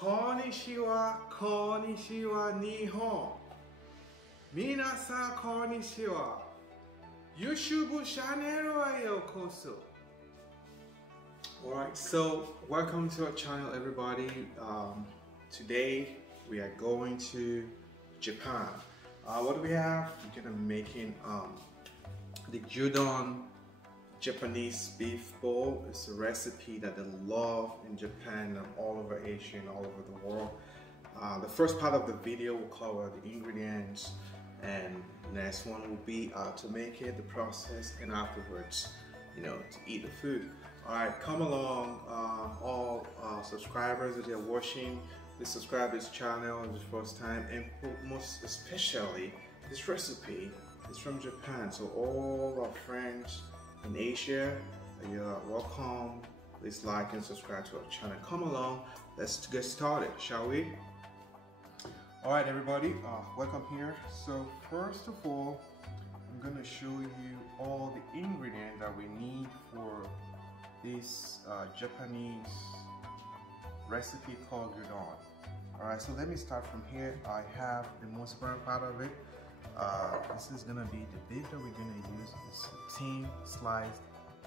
Konnichiwa, konnichiwa, Nihon. Minasan konnichiwa. YouTube channelへようこそ. Alright, so welcome to our channel, everybody. Today we are going to Japan. What do we have? We're gonna be making the Gyudon Japanese beef bowl. It's a recipe that they love in Japan and all over Asia and all over the world. The first part of the video will cover the ingredients, and the next one will be to make it, the process, and afterwards, you know, to eat the food. Alright, come along, all subscribers that are watching, please subscribe to this channel for the first time, and most especially, this recipe is from Japan, so all our friends in Asia, you're welcome. Please like and subscribe to our channel. Come along, let's get started, shall we? Alright everybody, welcome here. So first of all, I'm going to show you all the ingredients that we need for this Japanese recipe called Gyudon. Alright, so let me start from here. I have the most important part of it. This is gonna be the beef that we're gonna use. It's thin sliced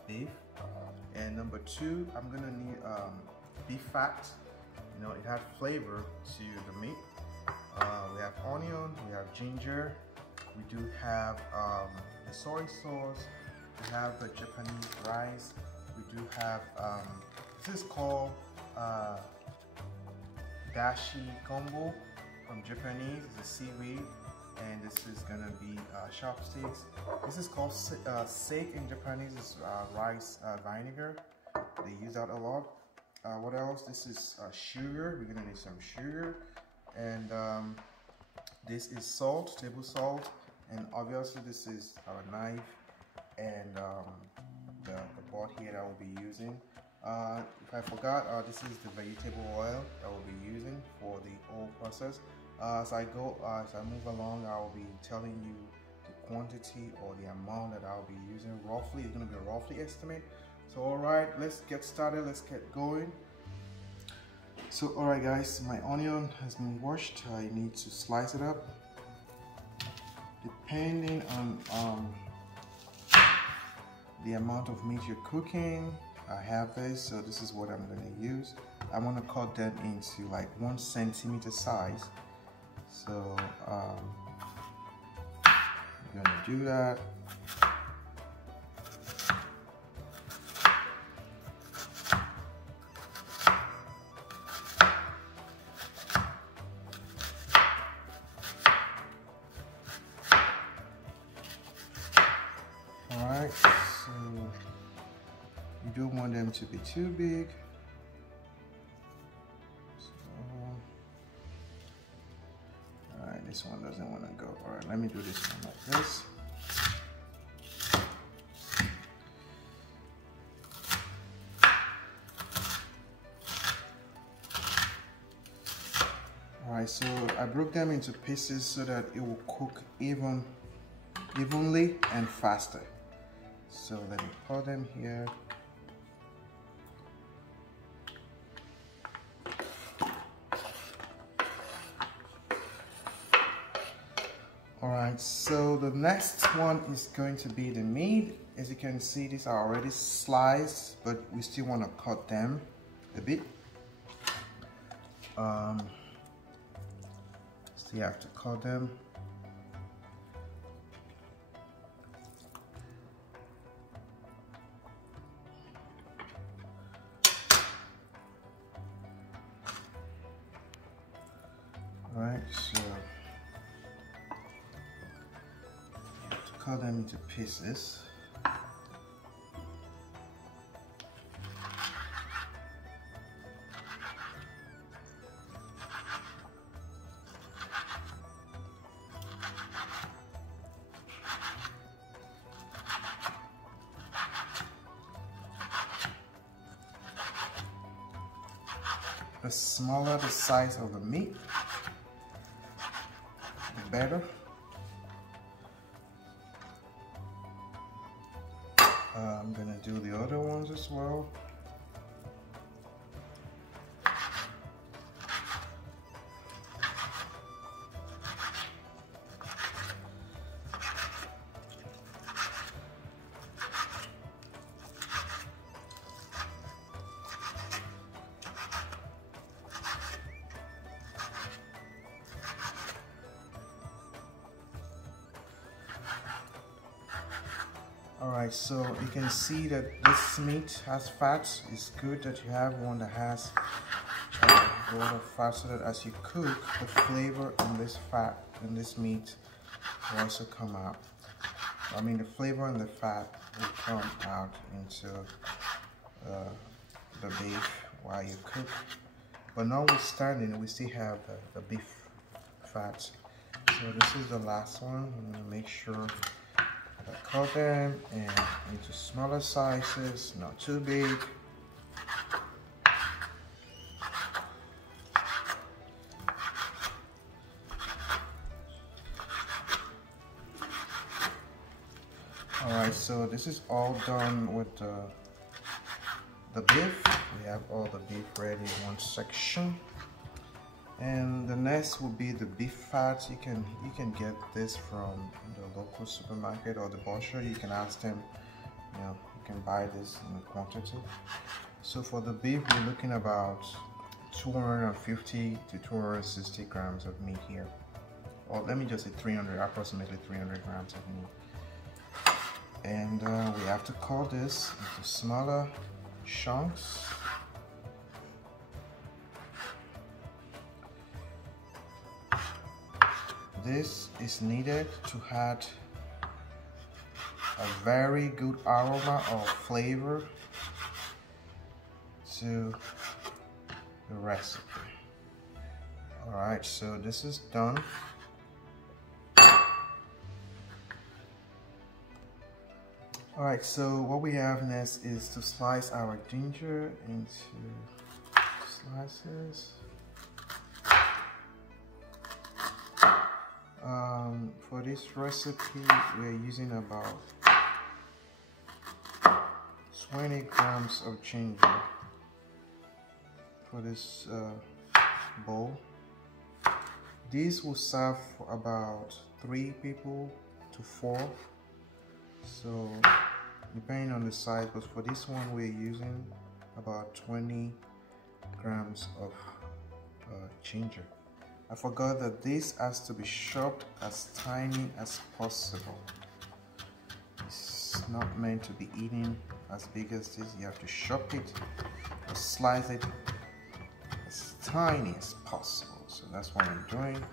beef. And number two, I'm gonna need beef fat. You know, it has flavor to the meat. We have onion, we have ginger, we do have the soy sauce, we have the Japanese rice, we do have this is called dashi kombu from Japanese. It's a seaweed, and this is gonna be chopsticks. This is called sake in Japanese. It's rice vinegar. They use that a lot. What else? This is sugar. We're gonna need some sugar, and this is salt, table salt, and obviously this is our knife and the board here that we'll be using. If I forgot, this is the vegetable oil that we'll be using for the whole process. As I move along, I will be telling you the quantity or the amount that I'll be using roughly. It's going to be a roughly estimate. So alright, let's get started, let's get going. So alright guys, my onion has been washed. I need to slice it up. Depending on the amount of meat you're cooking, I have this, so this is what I'm going to use. I want to cut them into like 1 centimeter size. So I'm going to do that. Alright, so you don't want them to be too big. This one doesn't want to go. All right, let me do this one like this. All right, so I broke them into pieces so that it will cook evenly and faster. So let me pour them here. Alright, so the next one is going to be the meat. As you can see, these are already sliced, but we still want to cut them a bit. Still have to cut them. Alright, so cut them into pieces. The smaller the size of the meat, the better. I'm gonna do the other ones as well. Alright, so you can see that this meat has fat. It's good that you have one that has a lot of fat, so that as you cook, the flavor in this fat, in this meat, will also come out. I mean, the flavor and the fat will come out into the beef while you cook. But notwithstanding, we still have the beef fat. So this is the last one. I'm gonna make sure I cut them into smaller sizes, not too big. Alright, so this is all done with the beef. We have all the beef ready in one section. And the next will be the beef fat. You can get this from the local supermarket or the butcher. You can ask them, you can buy this in quantity. So for the beef, we're looking about 250 to 260 grams of meat here. Or let me just say approximately 300 grams of meat. And we have to cut this into smaller chunks. This is needed to add a very good aroma or flavor to the recipe. Alright, so this is done. Alright, so what we have next is to slice our ginger into slices. For this recipe, we're using about 20 grams of ginger for this bowl. This will serve for about 3 people to 4. So depending on the size, but for this one we're using about 20 grams of ginger. I forgot that this has to be chopped as tiny as possible. It's not meant to be eaten as big as this. You have to chop it or slice it as tiny as possible. So that's what I'm doing.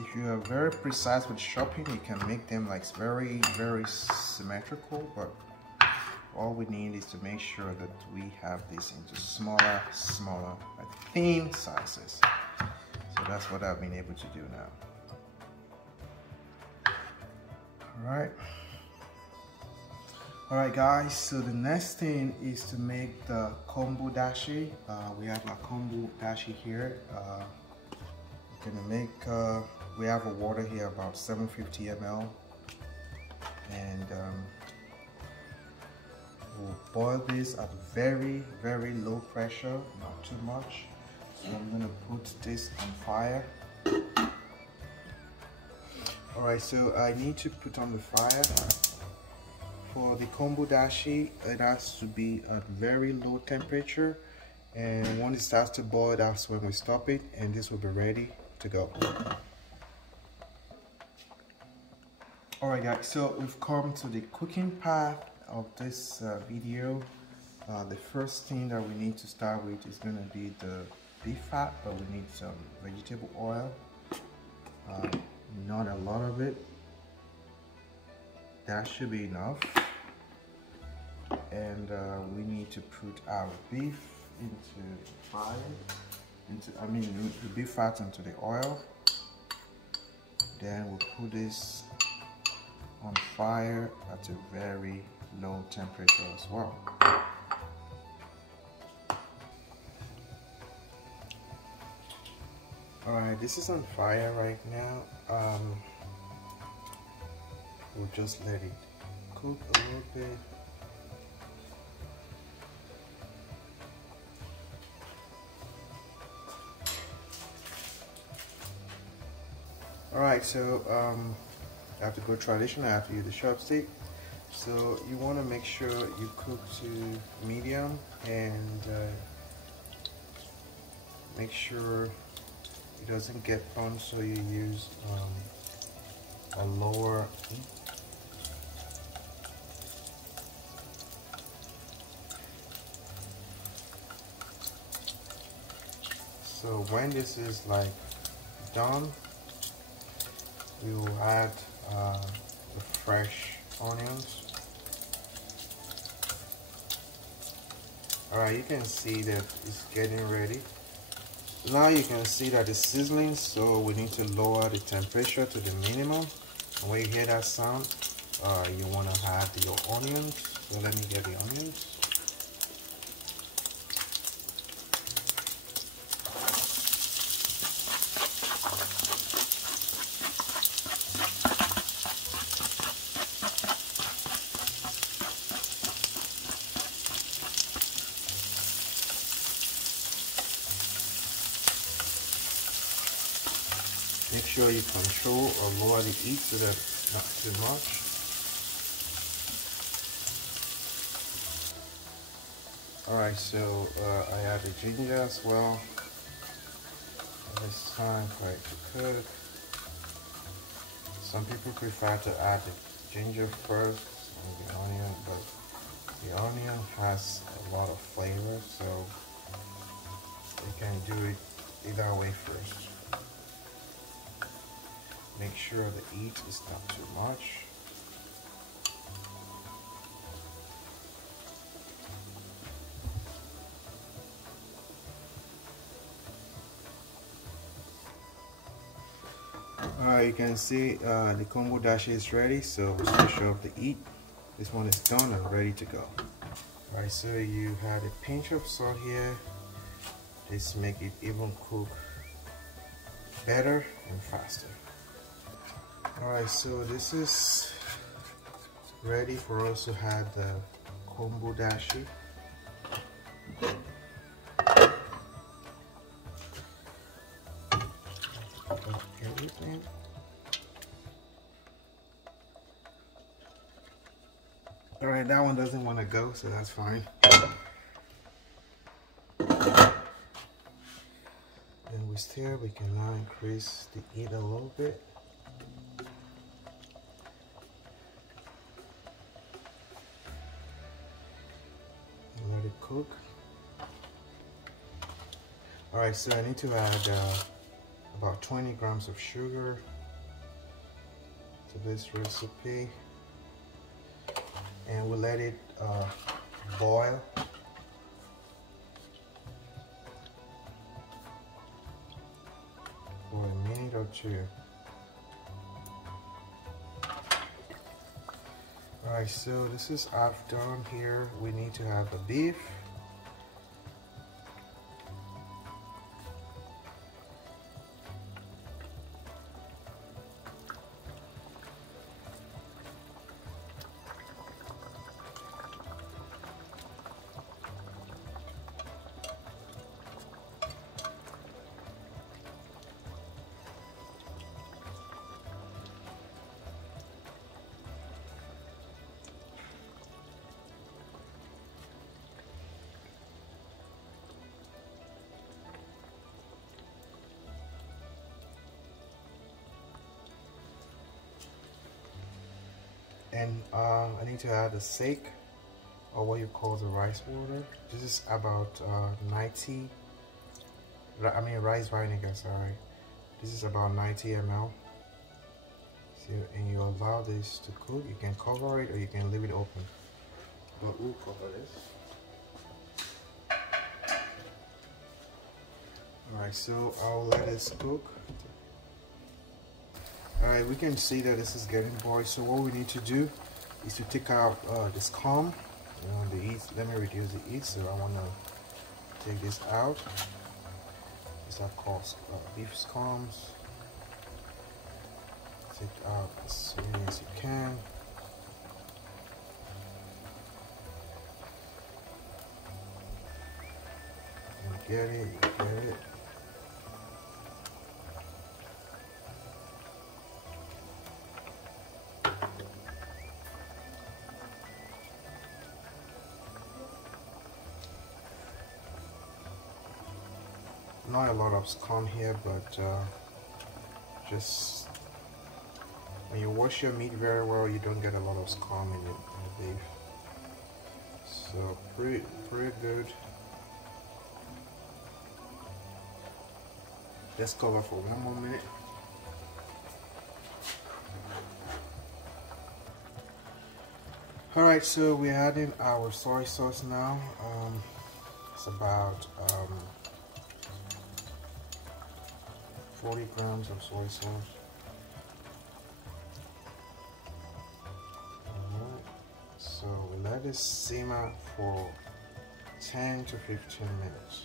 If you are very precise with chopping, you can make them like very symmetrical, but all we need is to make sure that we have this into smaller, like thin sizes. So that's what I've been able to do now. Alright guys, so the next thing is to make the kombu dashi. We have our kombu dashi here. We're gonna make we have a water here about 750 ml, and we'll boil this at very low pressure, not too much. So I'm gonna put this on fire. Alright, so I need to put on the fire. For the kombu dashi, it has to be at very low temperature, and once it starts to boil, that's when we stop it, and this will be ready to go. Alright guys, so we've come to the cooking part of this video. The first thing that we need to start with is going to be the beef fat, but we need some vegetable oil. Not a lot of it. That should be enough. And we need to put our beef into fire. The beef fat into the oil. Then we'll put this on fire at a very low temperature as well. Alright, this is on fire right now. We'll just let it cook a little bit. Alright, so I have to go traditional. I have to use the chopstick. So you want to make sure you cook to medium and make sure it doesn't get burnt, so you use a lower heat. So when this is like done, we will add the fresh onions. Alright, you can see that it's getting ready. Now you can see that it's sizzling, so we need to lower the temperature to the minimum. And when you hear that sound, you want to add your onions. So let me get the onions. Make sure you control or lower the heat so that it's not too much. Alright, so I add the ginger as well. It's time for it to cook. Some people prefer to add the ginger first and the onion, but the onion has a lot of flavor, so you can do it either way first. Make sure the heat is not too much. Alright, you can see the combo dashi is ready, so switch off the heat. This one is done and ready to go. Alright, so you had a pinch of salt here. This make it even cook better and faster. Alright, so this is ready for us to add the combo dashi. Everything. Alright, that one doesn't want to go, so that's fine. And we stir, we can now increase the heat a little bit. Let it cook. Alright, so I need to add about 20 grams of sugar to this recipe, and we'll let it boil. For a minute or two. Alright, so this is half done here. We need to have the beef. And I need to add a sake, or what you call the rice water. This is about 90, rice vinegar, sorry. This is about 90 ml. So, and you allow this to cook. You can cover it or you can leave it open. But we'll cover this. Alright, so I'll let this cook. Alright, we can see that this is getting boiled, so what we need to do is to take out the scum. The heat, let me reduce the heat, so I want to take this out. These are called beef scums. Take out as many as you can. You get it, you get it. not a lot of scum here, but just when you wash your meat very well, you don't get a lot of scum in the beef. So pretty good. Let's cover for 1 more minute. Alright, so we're adding our soy sauce now. It's about 40 grams of soy sauce. Alright, so let it simmer for 10 to 15 minutes.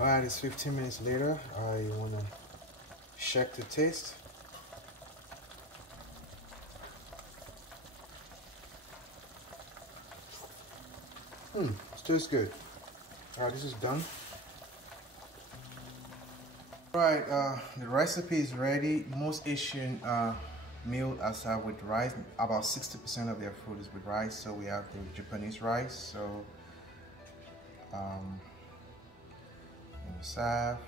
Alright, it's 15 minutes later. I want to check the taste. It tastes good. Alright, this is done. Alright, the recipe is ready. Most Asian meal are served with rice. About 60% of their food is with rice. So we have the Japanese rice. So serve.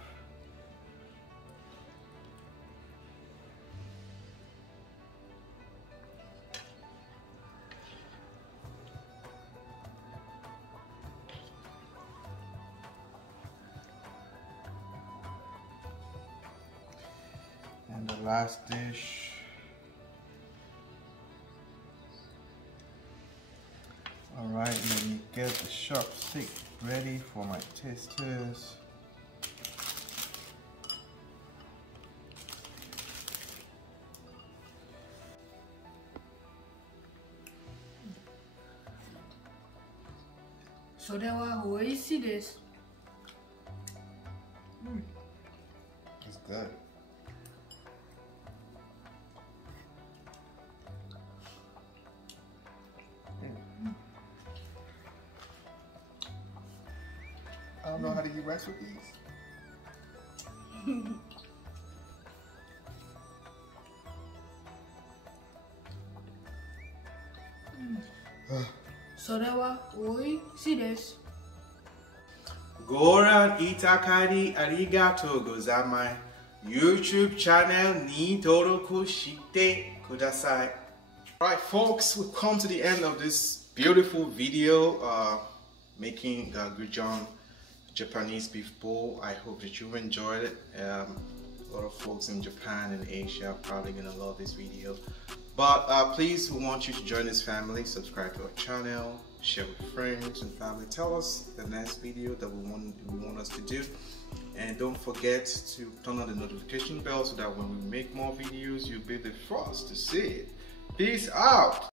And the last dish. Alright, let me get the chopstick ready for my tasters. So they were always see this. It's good. I don't know how to eat rice with these. So they were always see this. Goran itakari arigatou gozaimasu. YouTube channel ni登録 shite kudasai. Alright folks, we've come to the end of this beautiful video making Gyudon Japanese beef bowl. I hope that you enjoyed it. A lot of folks in Japan and Asia are probably gonna love this video. But please, we want you to join this family, subscribe to our channel, share with friends and family. Tell us the next video that we want us to do. And don't forget to turn on the notification bell so that when we make more videos, you'll be the first to see it. Peace out!